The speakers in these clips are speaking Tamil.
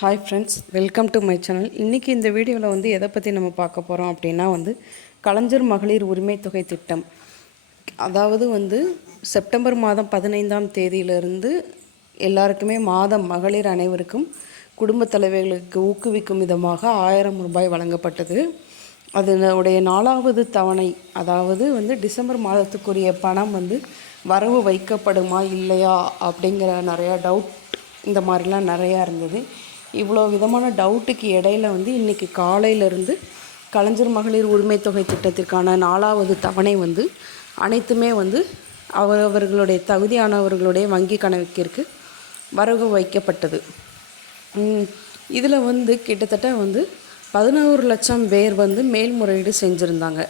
Hi friends, welcome to my channel. இன்றைக்கி இந்த வீடியோவில் வந்து எதை பற்றி நம்ம பார்க்க போகிறோம் அப்படின்னா வந்து கலைஞர் மகளிர் உரிமை தொகை திட்டம். அதாவது வந்து செப்டம்பர் மாதம் 15ஆம் தேதியிலிருந்து எல்லாருக்குமே மகளிர் அனைவருக்கும் குடும்பத் தலைவர்களுக்கு ஊக்குவிக்கும் விதமாக 1000 ரூபாய் வழங்கப்பட்டது. அதனுடைய 4வது தவணை, அதாவது வந்து டிசம்பர் மாதத்துக்குரிய பணம் வந்து வரவு வைக்கப்படுமா இல்லையா அப்படிங்கிற நிறையா டவுட் இந்த மாதிரிலாம் நிறையா இருந்தது. இவ்வளோ விதமான டவுட்டுக்கு இடையில் வந்து இன்றைக்கி காலையிலேருந்து கலைஞர் மகளிர் உரிமை தொகை திட்டத்திற்கான 4வது தவணை வந்து அனைத்துமே வந்து அவர்களுடைய தகுதியானவர்களுடைய வங்கி கணக்கிற்கு வரவு வைக்கப்பட்டது. இதில் வந்து கிட்டத்தட்ட வந்து 11 லட்சம் பேர் வந்து மேல்முறையீடு செஞ்சுருந்தாங்க.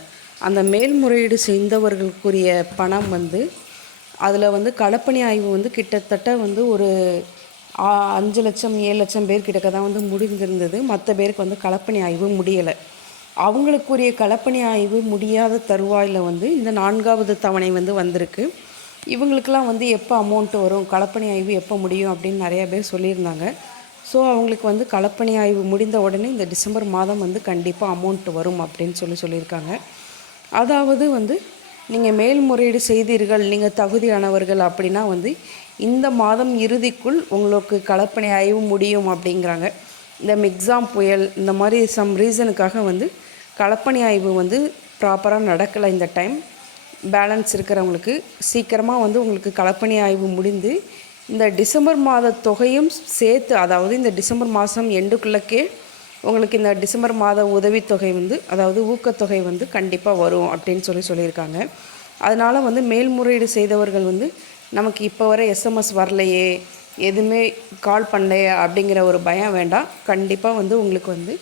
அந்த மேல்முறையீடு செய்தவர்களுக்குரிய பணம் வந்து அதில் வந்து களப்பணி ஆய்வு வந்து கிட்டத்தட்ட வந்து ஒரு 5 லட்சம் 7 லட்சம் பேர் கிட்டக்க தான் வந்து முடிந்திருந்தது. மற்ற பேருக்கு வந்து களப்பணி ஆய்வு முடியலை. அவங்களுக்குரிய களப்பணி ஆய்வு முடியாத தருவாயில் வந்து இந்த 4வது தவணை வந்து வந்திருக்கு. இவங்களுக்கெல்லாம் வந்து எப்போ அமௌண்ட் வரும், களப்பணி ஆய்வு எப்போ முடியும் அப்படின்னு நிறையா பேர் சொல்லியிருந்தாங்க. ஸோ அவங்களுக்கு வந்து களப்பணி ஆய்வு முடிந்த உடனே இந்த டிசம்பர் மாதம் வந்து கண்டிப்பாக அமௌண்ட் வரும் அப்படின்னு சொல்லியிருக்காங்க. அதாவது வந்து நீங்கள் மேல்முறையீடு செய்தீர்கள், நீங்கள் தகுதியானவர்கள் அப்படின்னா வந்து இந்த மாதம் இறுதிக்குள் உங்களுக்கு களப்பணி ஆய்வு முடியும் அப்படிங்கிறாங்க. இந்த மிக்ஸாம் புயல் இந்த மாதிரி சம் ரீசனுக்காக வந்து களப்பணி ஆய்வு வந்து ப்ராப்பராக நடக்கலை. இந்த டைம் பேலன்ஸ் இருக்கிறவங்களுக்கு சீக்கிரமாக வந்து உங்களுக்கு களப்பணி ஆய்வு முடிந்து இந்த டிசம்பர் மாத தொகையும் சேர்த்து, அதாவது இந்த டிசம்பர் மாதம் எண்டுக்குள்ளக்கே உங்களுக்கு இந்த டிசம்பர் மாத உதவித்தொகை வந்து, அதாவது ஊக்கத்தொகை வந்து கண்டிப்பாக வரும் அப்படின்னு சொல்லியிருக்காங்க. அதனால் வந்து மேல்முறையீடு செய்தவர்கள் வந்து நமக்கு இப்போ வர எஸ்எம்எஸ் வரலையே, எதுவுமே கால் பண்ணலையே அப்படிங்கிற ஒரு பயம் வேண்டாம். கண்டிப்பாக வந்து உங்களுக்கு வந்து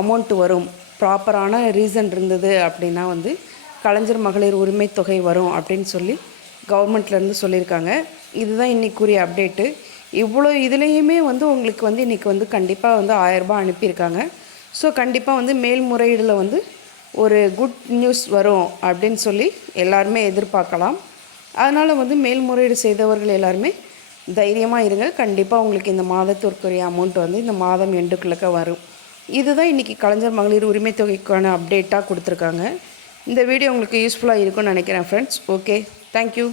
அமௌண்ட் வரும். ப்ராப்பரான ரீசன் இருந்தது அப்படின்னா வந்து கலைஞர் மகளிர் உரிமை தொகை வரும் அப்படின்னு சொல்லி கவர்மெண்ட்லேருந்து சொல்லியிருக்காங்க. இதுதான் இன்றைக்குரிய அப்டேட்டு. இவ்வளோ இதுலேயுமே வந்து உங்களுக்கு வந்து இன்றைக்கி வந்து கண்டிப்பாக வந்து 1000 ரூபாய் அனுப்பியிருக்காங்க. ஸோ கண்டிப்பாக வந்து மேல்முறையீடில் வந்து ஒரு குட் நியூஸ் வரும் அப்படின்னு சொல்லி எல்லாருமே எதிர்பார்க்கலாம். அதனால் வந்து மேல்முறையீடு செய்தவர்கள் எல்லாருமே தைரியமாக இருங்க. கண்டிப்பாக உங்களுக்கு இந்த மாதத்திற்குரிய அமௌண்ட் வந்து இந்த மாதம் எண்டுக்குள்ளக்க வரும். இதுதான் இன்றைக்கி கலைஞர் மகளிர் உரிமை தொகைக்கான அப்டேட்டாக கொடுத்துருக்காங்க. இந்த வீடியோ உங்களுக்கு யூஸ்ஃபுல்லாக இருக்கும்னு நினைக்கிறேன் ஃப்ரெண்ட்ஸ். Okay, thank you.